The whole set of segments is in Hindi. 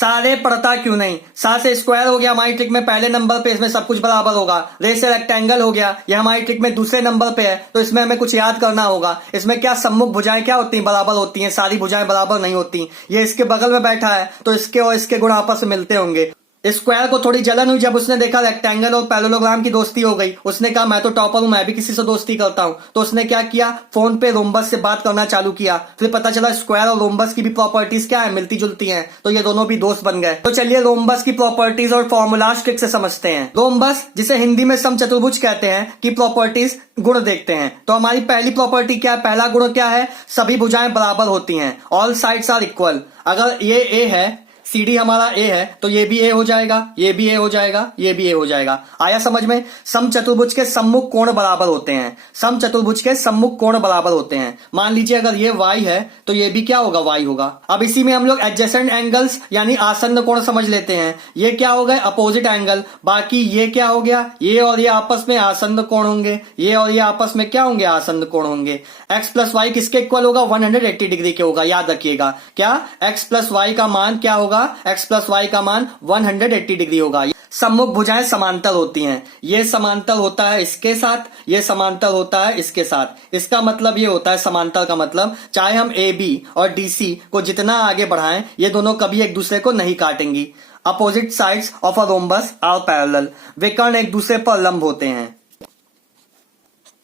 सारे पढ़ता क्यों नहीं। सा से स्क्वायर हो गया हमारी ट्रिक में पहले नंबर पे, इसमें सब कुछ बराबर होगा। रे से रेक्टेंगल हो गया, ये हमारी ट्रिक में दूसरे नंबर पे है, तो इसमें हमें कुछ याद करना होगा। इसमें क्या सम्मुख भुजाएं क्या होती हैं, बराबर होती हैं, सारी भुजाएं बराबर नहीं होती। ये इसके बगल में बैठा है तो इसके और इसके गुण आपस में मिलते होंगे। स्क्वायर को थोड़ी जलन हुई जब उसने देखा रेक्टेंगल और पैरेललोग्राम की दोस्ती हो गई। उसने कहा मैं तो टॉपर हूं, मैं भी किसी से दोस्ती करता हूं। तो उसने क्या किया, फोन पे रोम्बस से बात करना चालू किया। फिर पता चला स्क्वायर और रोम्बस की भी प्रॉपर्टीज क्या है, मिलती जुलती हैं, तो ये दोनों भी दोस्त बन गए। तो चलिए रोम्बस की प्रॉपर्टीज और फॉर्मूलाज ट्रिक से समझते हैं। रोम्बस जिसे हिंदी में समचतुर्भुज कहते हैं की प्रॉपर्टीज गुण देखते हैं। तो हमारी पहली प्रॉपर्टी क्या है, पहला गुण क्या है, सभी भुजाएं बराबर होती हैं, ऑल साइड्स आर इक्वल। अगर ये ए है, CD हमारा ए है, तो ये भी ए हो जाएगा, ये भी ए हो जाएगा, ये भी ए हो जाएगा। आया समझ में। समचतुर्भुज के सम्मुख कोण बराबर होते हैं, समचतुर्भुज के सम्मुख कोण बराबर होते हैं। मान लीजिए अगर ये y है तो ये भी क्या होगा, y होगा। अब इसी में हम लोग एडजेसेंट एंगल्स यानी आसन्न कोण समझ लेते हैं। ये क्या हो गए, अपोजिट एंगल। बाकी ये क्या हो गया, ये और ये आपस में आसन्न कोण होंगे, ये और ये आपस में क्या होंगे, आसन्न कोण होंगे। x प्लस वाई किसके इक्वल होगा, 180 डिग्री के होगा। याद रखिएगा क्या, x प्लस वाई का मान क्या होगा, x प्लस वाई का मान 180 डिग्री होगा। सम्मुख भुजाएं समांतर होती हैं, ये समांतर होता है इसके साथ, ये समांतर होता है इसके साथ। इसका मतलब ये होता है, समांतर का मतलब चाहे हम AB और DC को जितना आगे बढ़ाएं, ये दोनों कभी एक दूसरे को नहीं काटेंगी। Opposite sides of a rhombus are parallel, विकर्ण एक दूसरे पर लंब होते हैं।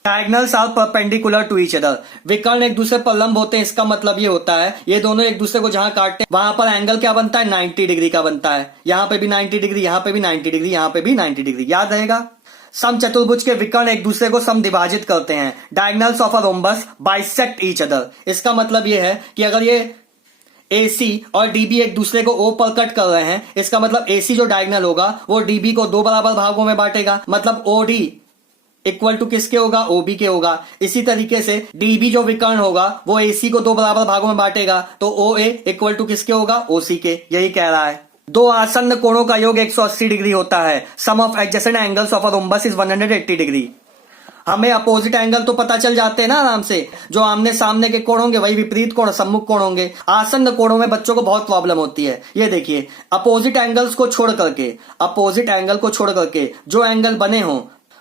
Diagonals are perpendicular to each other, विकर्ण एक दूसरे पर लंब होते हैं। इसका मतलब ये होता है ये दोनों एक दूसरे को जहां काटते हैं वहां पर एंगल क्या बनता है, 90 डिग्री का बनता है। यहां पे भी 90 डिग्री, यहां पे भी 90 डिग्री, यहां पे भी 90 डिग्री। याद रहेगा। समचतुर्भुज के विकर्ण एक दूसरे को समद्विभाजित करते हैं। Diagonals of a rhombus bisect each other, इसका मतलब ये है कि अगर ये AC और DB एक दूसरे को O पर कट कर रहे हैं, इसका मतलब AC जो डायगोनल होगा वो DB को दो बराबर भागों में बांटेगा। मतलब OD इक्वल टू किसके होगा, OB के होगा। इसी तरीके से DB जो विकर्ण होगा वो AC को दो बराबर भागों में बांटेगा, तो OA इक्वल टू किसके होगा, OC के। यही कह रहा है। दो आसन्न कोणों का योग 180 डिग्री होता है। Sum of adjacent angles of a rhombus is 180 degree. हमें अपोजिट एंगल तो पता चल जाते हैं ना आराम से, जो आमने सामने के कोण होंगे वही विपरीत कोण, सम्मुख कोण होंगे। आसन्न कोणों में बच्चों को बहुत प्रॉब्लम होती है। ये देखिए, अपोजिट एंगल्स को छोड़ करके, अपोजिट एंगल को छोड़ करके जो एंगल बने हों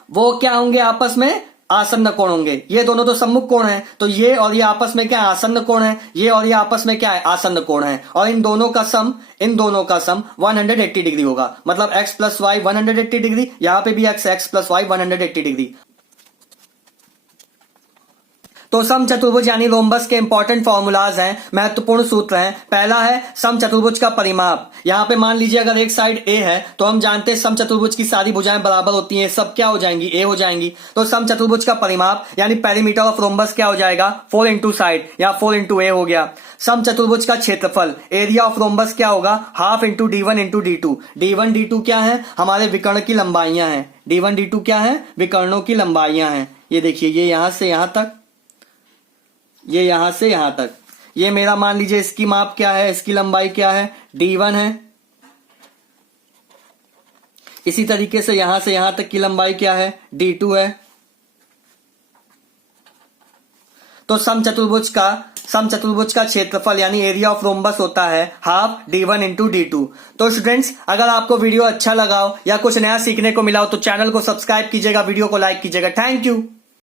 वो क्या होंगे, आपस में आसन्न कोण होंगे। ये दोनों तो सम्मुख कोण हैं, तो ये और ये आपस में क्या है, आसन्न कोण है। ये और ये आपस में क्या है, आसन्न कोण है। और इन दोनों का सम 180 डिग्री होगा। मतलब x प्लस वाई 180 डिग्री, यहां पे भी x प्लस वाई 180 डिग्री। तो समचतुर्भुज यानी रोम्बस के इंपॉर्टेंट फॉर्मूलाज हैं, महत्वपूर्ण सूत्र हैं। पहला है समचतुर्भुज का परिमाप। यहां पे मान लीजिए अगर एक साइड A है तो हम जानते हैं समचतुर्भुज की सारी भुजाएं बराबर होती हैं, सब क्या हो जाएंगी, A हो जाएंगी। तो समचतुर्भुज का परिमाप यानी पेरीमीटर ऑफ रोम्बस क्या हो जाएगा, 4 इंटू साइड या 4 इंटू A हो गया। समचतुर्भुज का क्षेत्रफल एरिया ऑफ रोम्बस क्या होगा, half into D1 into D2। D1 D2 क्या है, हमारे विकर्ण की लंबाइयां हैं। D1 D2 क्या है, विकर्णों की लंबाइयां हैं। ये देखिए, ये यहां से यहां तक, ये यहां से यहां तक। ये मेरा मान लीजिए इसकी माप क्या है, इसकी लंबाई क्या है, D1 है। इसी तरीके से यहां तक की लंबाई क्या है, D2 है। तो समचतुर्भुज का क्षेत्रफल यानी एरिया ऑफ रोम्बस होता है हाफ D1 इंटू D2। तो स्टूडेंट्स, अगर आपको वीडियो अच्छा लगा हो या कुछ नया सीखने को मिला हो तो चैनल को सब्सक्राइब कीजिएगा, वीडियो को लाइक कीजिएगा। Thank you.